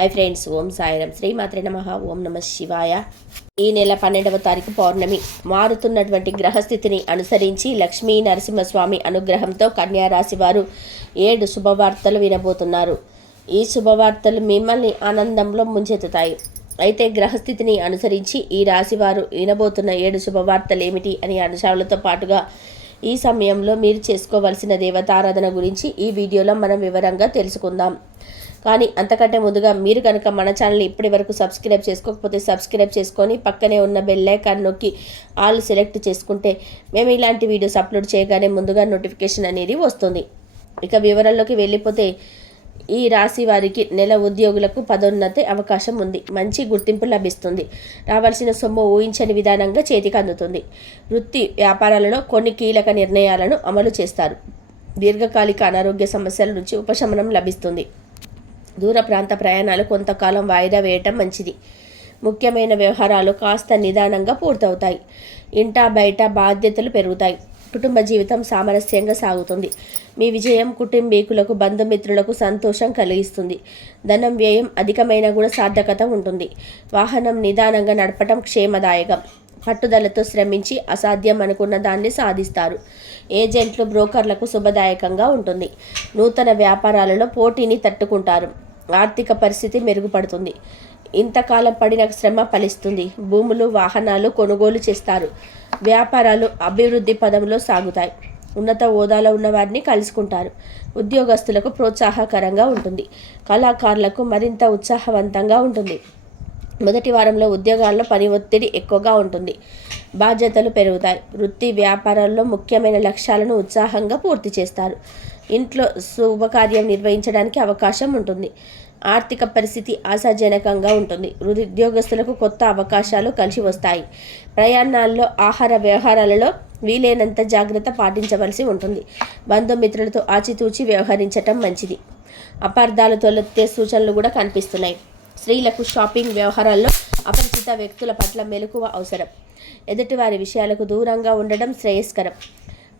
Hi friends, ఓం సాయిరం, శ్రీమాత్రే నమః. ఓం నమ శివాయ. ఈ నెల 12వ తారీఖు పౌర్ణమి. మారుతున్నటువంటి గ్రహస్థితిని అనుసరించి లక్ష్మీ నరసింహస్వామి అనుగ్రహంతో కన్యా రాశి వారు 7 శుభవార్తలు వినబోతున్నారు. ఈ శుభవార్తలు మిమ్మల్ని ఆనందంలో ముంచెత్తుతాయి. అయితే గ్రహస్థితిని అనుసరించి ఈ రాశి వారు వినబోతున్న 7 శుభవార్తలు ఏమిటి అని అంశాలతో పాటుగా ఈ సమయంలో మీరు చేసుకోవలసిన దేవతారాధన గురించి ఈ వీడియోలో మనం వివరంగా తెలుసుకుందాం. కానీ అంతకంటే ముందుగా మీరు కనుక మన ఛానల్ని ఇప్పటి వరకు సబ్స్క్రైబ్ చేసుకోకపోతే సబ్స్క్రైబ్ చేసుకొని పక్కనే ఉన్న బెల్ ఐకాన్ నొక్కి ఆల్ సెలెక్ట్ చేసుకుంటే మేము ఇలాంటి వీడియోస్ అప్లోడ్ చేయగానే ముందుగా నోటిఫికేషన్ అనేది వస్తుంది. ఇక వివరాల్లోకి వెళ్ళిపోతే ఈ రాశి వారికి నెల ఉద్యోగులకు పదోన్నతి అవకాశం ఉంది. మంచి గుర్తింపు లభిస్తుంది. రావాల్సిన సొమ్ము ఊహించని విధానంగా చేతికి అందుతుంది. వృత్తి వ్యాపారాలలో కొన్ని కీలక నిర్ణయాలను అమలు చేస్తారు. దీర్ఘకాలిక అనారోగ్య సమస్యల నుంచి ఉపశమనం లభిస్తుంది. దూర ప్రాంత ప్రయాణాలు కొంతకాలం వాయిదా వేయటం మంచిది. ముఖ్యమైన వ్యవహారాలు కాస్త నిదానంగా పూర్తవుతాయి. ఇంటా బయట బాధ్యతలు పెరుగుతాయి. కుటుంబ జీవితం సామరస్యంగా సాగుతుంది. మీ విజయం కుటుంబీకులకు బంధుమిత్రులకు సంతోషం కలిగిస్తుంది. ధనం వ్యయం అధికమైన కూడా సార్థకత ఉంటుంది. వాహనం నిదానంగా నడపటం క్షేమదాయకం. పట్టుదలతో శ్రమించి అసాధ్యం అనుకున్న దాన్ని సాధిస్తారు. ఏజెంట్లు బ్రోకర్లకు శుభదాయకంగా ఉంటుంది. నూతన వ్యాపారాలలో పోటీని తట్టుకుంటారు. ఆర్థిక పరిస్థితి మెరుగుపడుతుంది. ఇంతకాలం పడిన శ్రమ ఫలిస్తుంది. భూములు వాహనాలు కొనుగోలు చేస్తారు. వ్యాపారాలు అభివృద్ధి పదంలో సాగుతాయి. ఉన్నత హోదాలో ఉన్న వారిని కలుసుకుంటారు. ఉద్యోగస్తులకు ప్రోత్సాహకరంగా ఉంటుంది. కళాకారులకు మరింత ఉత్సాహవంతంగా ఉంటుంది. మొదటి వారంలో ఉద్యోగాల్లో పని ఒత్తిడి ఎక్కువగా ఉంటుంది. బాధ్యతలు పెరుగుతాయి. వృత్తి వ్యాపారాల్లో ముఖ్యమైన లక్ష్యాలను ఉత్సాహంగా పూర్తి చేస్తారు. ఇంట్లో శుభకార్యం నిర్వహించడానికి అవకాశం ఉంటుంది. ఆర్థిక పరిస్థితి ఆశాజనకంగా ఉంటుంది. ఉద్యోగస్తులకు కొత్త అవకాశాలు కలిసి వస్తాయి. ప్రయాణాల్లో ఆహార వ్యవహారాలలో వీలైనంత జాగ్రత్త పాటించవలసి ఉంటుంది. బంధుమిత్రులతో ఆచితూచి వ్యవహరించటం మంచిది. అపార్థాలు తొలెత్తే సూచనలు కూడా కనిపిస్తున్నాయి. స్త్రీలకు షాపింగ్ వ్యవహారాల్లో అపరిచిత వ్యక్తుల పట్ల మెలకువ అవసరం. ఎదుటివారి విషయాలకు దూరంగా ఉండడం శ్రేయస్కరం.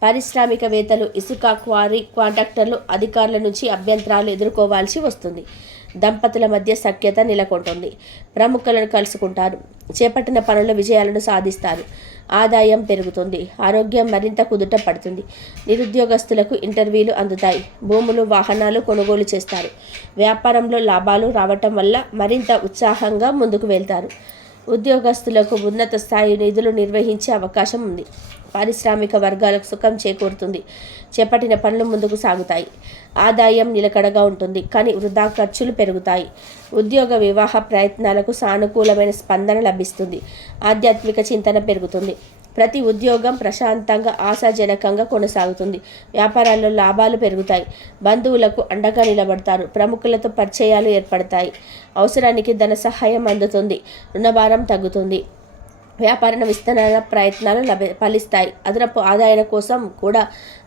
పారిశ్రామికవేత్తలు, ఇసుక క్వారీ కాంట్రాక్టర్లు అధికారుల నుంచి అభ్యంతరాలు ఎదుర్కోవాల్సి వస్తుంది. దంపతుల మధ్య సఖ్యత నెలకొంటుంది. ప్రముఖులను కలుసుకుంటారు. చేపట్టిన పనుల విజయాలను సాధిస్తారు. ఆదాయం పెరుగుతుంది. ఆరోగ్యం మరింత కుదుట పడుతుంది. నిరుద్యోగస్తులకు ఇంటర్వ్యూలు అందుతాయి. భూములు వాహనాలు కొనుగోలు చేస్తారు. వ్యాపారంలో లాభాలు రావటం వల్ల మరింత ఉత్సాహంగా ముందుకు వెళ్తారు. ఉద్యోగస్తులకు ఉన్నత స్థాయి నిధులు నిర్వహించే అవకాశం ఉంది. పారిశ్రామిక వర్గాలకు సుఖం చేకూరుతుంది. చేపట్టిన పనులు ముందుకు సాగుతాయి. ఆదాయం నిలకడగా ఉంటుంది, కానీ వృధా ఖర్చులు పెరుగుతాయి. ఉద్యోగ వివాహ ప్రయత్నాలకు సానుకూలమైన స్పందన లభిస్తుంది. ఆధ్యాత్మిక చింతన పెరుగుతుంది. ప్రతి ఉద్యోగం ప్రశాంతంగా ఆశాజనకంగా కొనసాగుతుంది. వ్యాపారాల్లో లాభాలు పెరుగుతాయి. బంధువులకు అండగా నిలబడతారు. ప్రముఖులతో పరిచయాలు ఏర్పడతాయి. అవసరానికి ధన సహాయం అందుతుంది. రుణభారం తగ్గుతుంది. వ్యాపార విస్తరణ ప్రయత్నాలు ఫలిస్తాయి. అదనపు ఆదాయం కోసం కూడా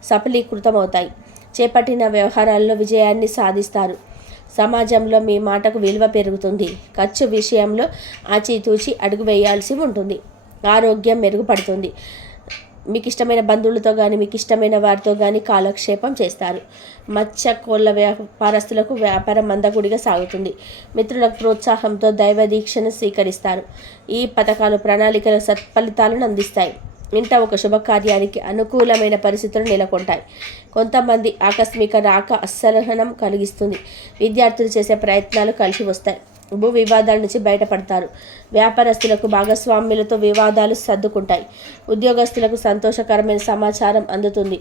సఫలీకృతమవుతాయి. చేపట్టిన వ్యవహారాల్లో విజయాన్ని సాధిస్తారు. సమాజంలో మీ మాటకు విలువ పెరుగుతుంది. ఖర్చు విషయంలో ఆచితూచి అడుగు వేయాల్సి ఉంటుంది. ఆరోగ్యం మెరుగుపడుతుంది. మీకు ఇష్టమైన బంధువులతో కానీ మీకు ఇష్టమైన వారితో కానీ కాలక్షేపం చేస్తారు. మత్స్య కోళ్ళ వ్యాపారస్తులకు వ్యాపారం మందగుడిగా సాగుతుంది. మిత్రులకు ప్రోత్సాహంతో దైవ దీక్షను స్వీకరిస్తారు. ఈ పథకాలు ప్రణాళికల సత్ఫలితాలను అందిస్తాయి. ఇంట ఒక శుభకార్యానికి అనుకూలమైన పరిస్థితులు నెలకొంటాయి. కొంతమంది ఆకస్మిక రాక అసహనం కలిగిస్తుంది. విద్యార్థులు చేసే ప్రయత్నాలు కలిసి వస్తాయి. భూ వివాదాల నుంచి బయటపడతారు. వ్యాపారస్తులకు భాగస్వామ్యులతో వివాదాలు సర్దుకుంటాయి. ఉద్యోగస్తులకు సంతోషకరమైన సమాచారం అందుతుంది.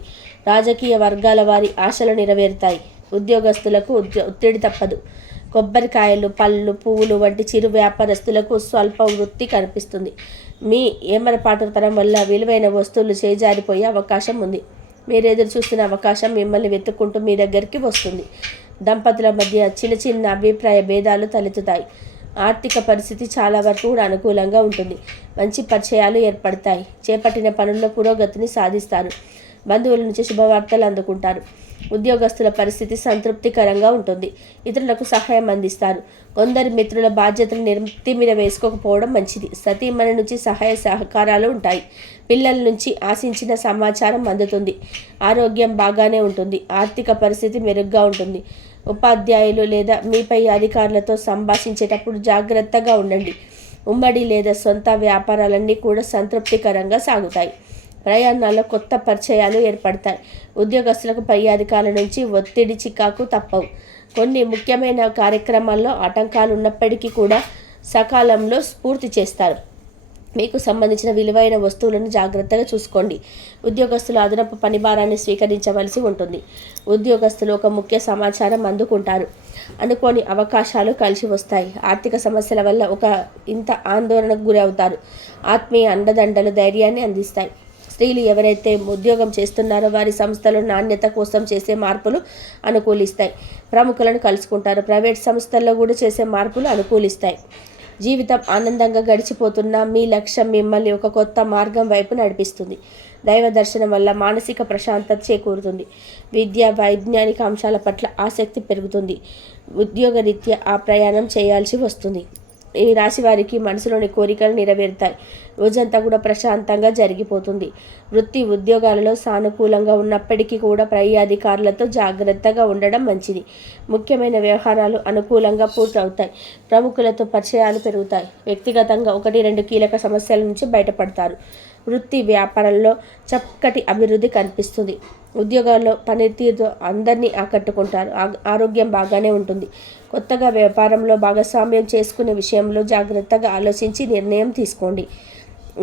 రాజకీయ వర్గాల వారి ఆశలు నెరవేరుతాయి. ఉద్యోగస్తులకు ఒత్తిడి తప్పదు. కొబ్బరికాయలు, పళ్ళు, పువ్వులు వంటి చిరు వ్యాపారస్తులకు స్వల్ప వృత్తి కనిపిస్తుంది. మీ ఏమరపాటుతనం వల్ల విలువైన వస్తువులు చేజారిపోయే అవకాశం ఉంది. మీరు ఎదురు చూస్తున్న అవకాశం మిమ్మల్ని వెతుక్కుంటూ మీ దగ్గరికి వస్తుంది. దంపతుల మధ్య చిన్న చిన్న అభిప్రాయ భేదాలు తలెత్తుతాయి. ఆర్థిక పరిస్థితి చాలా వరకు కూడా అనుకూలంగా ఉంటుంది. మంచి పరిచయాలు ఏర్పడతాయి. చేపట్టిన పనుల్లో పురోగతిని సాధిస్తారు. బంధువుల నుంచి శుభవార్తలు అందుకుంటారు. ఉద్యోగస్తుల పరిస్థితి సంతృప్తికరంగా ఉంటుంది. ఇతరులకు సహాయం అందిస్తారు. కొందరి మిత్రుల బాధ్యతలు నెత్తి మీద వేసుకోకపోవడం మంచిది. సతీమణి నుంచి సహాయ సహకారాలు ఉంటాయి. పిల్లల నుంచి ఆశించిన సమాచారం అందుతుంది. ఆరోగ్యం బాగానే ఉంటుంది. ఆర్థిక పరిస్థితి మెరుగ్గా ఉంటుంది. ఉపాధ్యాయులు లేదా మీపై అధికారులతో సంభాషించేటప్పుడు జాగ్రత్తగా ఉండండి. ఉమ్మడి లేదా సొంత వ్యాపారాలన్నీ కూడా సంతృప్తికరంగా సాగుతాయి. ప్రయాణాల్లో కొత్త పరిచయాలు ఏర్పడతాయి. ఉద్యోగస్తులకు పై అధికారుల నుంచి ఒత్తిడి చికాకు తప్పవు. కొన్ని ముఖ్యమైన కార్యక్రమాల్లో ఆటంకాలు ఉన్నప్పటికీ కూడా సకాలంలో పూర్తి చేస్తారు. మీకు సంబంధించిన విలువైన వస్తువులను జాగ్రత్తగా చూసుకోండి. ఉద్యోగస్తులు అదనపు పని భారాన్ని స్వీకరించవలసి ఉంటుంది. ఉద్యోగస్తులు ఒక ముఖ్య సమాచారం అందుకుంటారు. అనుకోని అవకాశాలు కలిసి వస్తాయి. ఆర్థిక సమస్యల వల్ల ఇంత ఆందోళనకు గురి అవుతారు. ఆత్మీయ అండదండలు ధైర్యాన్ని అందిస్తాయి. స్త్రీలు ఎవరైతే ఉద్యోగం చేస్తున్నారో వారి సంస్థలో నాణ్యత కోసం చేసే మార్పులు అనుకూలిస్తాయి. ప్రముఖులను కలుసుకుంటారు. ప్రైవేట్ సంస్థల్లో కూడా చేసే మార్పులు అనుకూలిస్తాయి. జీవితం ఆనందంగా గడిచిపోతున్న మీ లక్ష్యం మిమ్మల్ని ఒక కొత్త మార్గం వైపు నడిపిస్తుంది. దైవ దర్శనం వల్ల మానసిక ప్రశాంతత చేకూరుతుంది. విద్య, వైజ్ఞానిక అంశాల పట్ల ఆసక్తి పెరుగుతుంది. ఉద్యోగరీత్యా ఆ ప్రయాణం చేయాల్సి వస్తుంది. ఈ రాశి వారికి మనసులోని కోరికలు నెరవేరుతాయి. రోజంతా కూడా ప్రశాంతంగా జరిగిపోతుంది. వృత్తి ఉద్యోగాలలో సానుకూలంగా ఉన్నప్పటికీ కూడా పై అధికారులతో జాగ్రత్తగా ఉండడం మంచిది. ముఖ్యమైన వ్యవహారాలు అనుకూలంగా పూర్తవుతాయి. ప్రముఖులతో పరిచయాలు పెరుగుతాయి. వ్యక్తిగతంగా 1-2 కీలక సమస్యల నుంచి బయటపడతారు. వృత్తి వ్యాపారంలో చక్కటి అభివృద్ధి కనిపిస్తుంది. ఉద్యోగాల్లో పనితీరుతో అందరినీ ఆకట్టుకుంటారు. ఆరోగ్యం బాగానే ఉంటుంది. కొత్తగా వ్యాపారంలో భాగస్వామ్యం చేసుకునే విషయంలో జాగ్రత్తగా ఆలోచించి నిర్ణయం తీసుకోండి.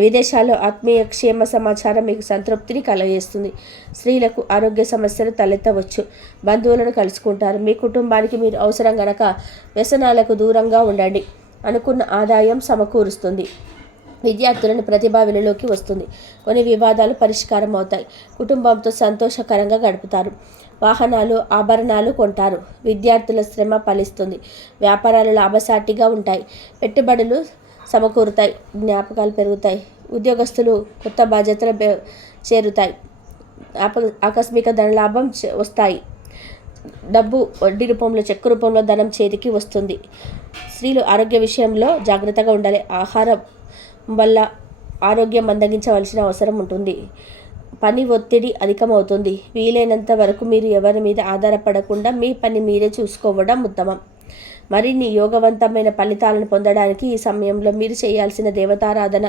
విదేశాల్లో ఆత్మీయ క్షేమ సమాచారం మీకు సంతృప్తిని కలగజేస్తుంది. స్త్రీలకు ఆరోగ్య సమస్యలు తలెత్తవచ్చు. బంధువులను కలుసుకుంటారు. మీ కుటుంబానికి మీరు అవసరం గనక వ్యసనాలకు దూరంగా ఉండండి. అనుకున్న ఆదాయం సమకూరుస్తుంది. విద్యార్థులను ప్రతిభా వెలుగులోకి వస్తుంది. కొన్ని వివాదాలు పరిష్కారం అవుతాయి. కుటుంబంతో సంతోషకరంగా గడుపుతారు. వాహనాలు, ఆభరణాలు కొంటారు. విద్యార్థుల శ్రమ ఫలిస్తుంది. వ్యాపారాలు లాభసాటిగా ఉంటాయి. పెట్టుబడులు సమకూరుతాయి. జ్ఞాపకాలు పెరుగుతాయి. ఉద్యోగస్తులు కొత్త బాధ్యతలు చేరుతాయి. ఆకస్మిక ధనలాభం వస్తాయి. డబ్బు వడ్డీ రూపంలో, చెక్కు రూపంలో ధనం చేతికి వస్తుంది. స్త్రీలు ఆరోగ్య విషయంలో జాగ్రత్తగా ఉండాలి. ఆహారం వల్ల ఆరోగ్యం మందగించవలసిన అవసరం ఉంటుంది. పని ఒత్తిడి అధికమవుతుంది. వీలైనంత వరకు మీరు ఎవరి మీద ఆధారపడకుండా మీ పని మీరే చూసుకోవడం ఉత్తమం. మరిన్ని యోగవంతమైన ఫలితాలను పొందడానికి ఈ సమయంలో మీరు చేయాల్సిన దేవతారాధన,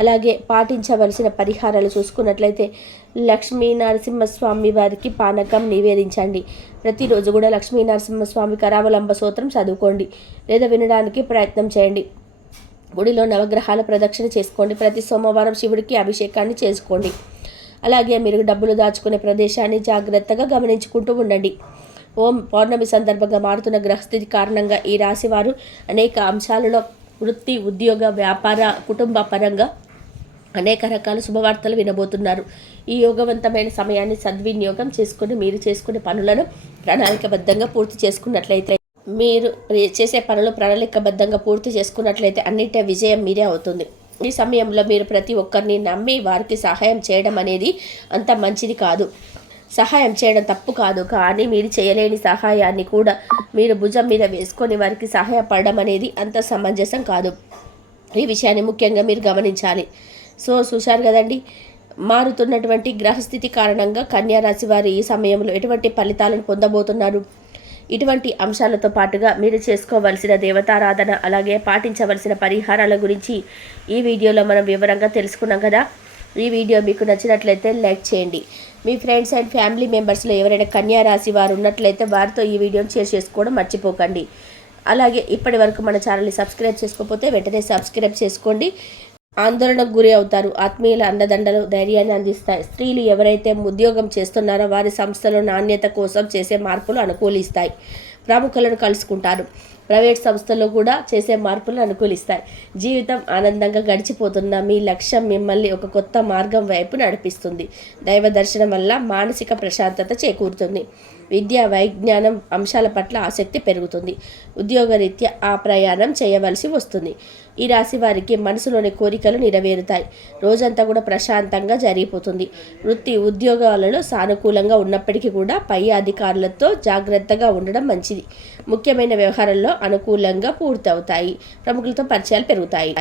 అలాగే పాటించవలసిన పరిహారాలు చూసుకున్నట్లయితే లక్ష్మీ నరసింహస్వామి వారికి పానకం నివేదించండి. ప్రతిరోజు కూడా లక్ష్మీ నరసింహస్వామి కరావలంబ స్తోత్రం చదువుకోండి లేదా వినడానికి ప్రయత్నం చేయండి. గుడిలో నవగ్రహాల ప్రదక్షిణ చేసుకోండి. ప్రతి సోమవారం శివుడికి అభిషేకాన్ని చేసుకోండి. అలాగే మీరు డబ్బులు దాచుకునే ప్రదేశాన్ని జాగ్రత్తగా గమనించుకుంటూ ఉండండి. పౌర్ణమి సందర్భంగా మారుతున్న గ్రహస్థితి కారణంగా ఈ రాశి వారు అనేక అంశాలలో వృత్తి, ఉద్యోగ, వ్యాపార, కుటుంబ పరంగా అనేక రకాల శుభవార్తలు వినబోతున్నారు. ఈ యోగవంతమైన సమయాన్ని సద్వినియోగం చేసుకుని మీరు చేసుకునే పనులను ప్రణాళికబద్ధంగా పూర్తి చేసుకున్నట్లయితే, మీరు చేసే పనులు ప్రణాళికబద్ధంగా పూర్తి చేసుకున్నట్లయితే అన్నింటి విజయం మీరే అవుతుంది. ఈ సమయంలో మీరు ప్రతి ఒక్కరిని నమ్మి వారికి సహాయం చేయడం అనేది అంత మంచిది కాదు. సహాయం చేయడం తప్పు కాదు, కానీ మీరు చేయలేని సహాయాన్ని కూడా మీరు భుజం మీద వేసుకొని వారికి సహాయపడడం అనేది అంత సమంజసం కాదు. ఈ విషయాన్ని ముఖ్యంగా మీరు గమనించాలి. చూశారు కదండి, మారుతున్నటువంటి గ్రహస్థితి కారణంగా కన్యా రాశి వారు ఈ సమయంలో ఎటువంటి ఫలితాలను పొందబోతున్నారు? ఇటువంటి అంశాలతో పాటుగా మీరు చేసుకోవలసిన దేవతారాధన, అలాగే పాటించవలసిన పరిహారాల గురించి ఈ వీడియోలో మనం వివరంగా తెలుసుకున్నాం కదా. ఈ వీడియో మీకు నచ్చినట్లయితే లైక్ చేయండి. మీ ఫ్రెండ్స్ అండ్ ఫ్యామిలీ మెంబర్స్లో ఎవరైనా కన్యా రాశి వారు ఉన్నట్లయితే వారితో ఈ వీడియోని షేర్ చేసుకోవడం మర్చిపోకండి. అలాగే ఇప్పటి వరకు మన ఛానల్ని సబ్స్క్రైబ్ చేసుకోకపోతే వెంటనే సబ్స్క్రైబ్ చేసుకోండి. ఆందోళనకు గురి అవుతారు. ఆత్మీయుల అండదండలు ధైర్యాన్ని అందిస్తాయి. స్త్రీలు ఎవరైతే ఉద్యోగం చేస్తున్నారో వారి సంస్థలో నాణ్యత కోసం చేసే మార్పులు అనుకూలిస్తాయి. ప్రముఖులను కలుసుకుంటారు. ప్రైవేట్ సంస్థల్లో కూడా చేసే మార్పులు అనుకూలిస్తాయి. జీవితం ఆనందంగా గడిచిపోతున్న మీ లక్ష్యం మిమ్మల్ని ఒక కొత్త మార్గం వైపు నడిపిస్తుంది. దైవ దర్శనం వల్ల మానసిక ప్రశాంతత చేకూరుతుంది. విద్య, వైజ్ఞానం అంశాల పట్ల ఆసక్తి పెరుగుతుంది. ఉద్యోగరీత్యా ఆ ప్రయాణం చేయవలసి వస్తుంది. ఈ రాశి వారికి మనసులోని కోరికలు నెరవేరుతాయి. రోజంతా కూడా ప్రశాంతంగా జరిగిపోతుంది. వృత్తి ఉద్యోగాలలో సానుకూలంగా ఉన్నప్పటికీ కూడా పై అధికారులతో జాగ్రత్తగా ఉండడం మంచిది. ముఖ్యమైన వ్యవహారాల్లో అనుకూలంగా పూర్తవుతాయి. ప్రముఖులతో పరిచయాలు పెరుగుతాయి.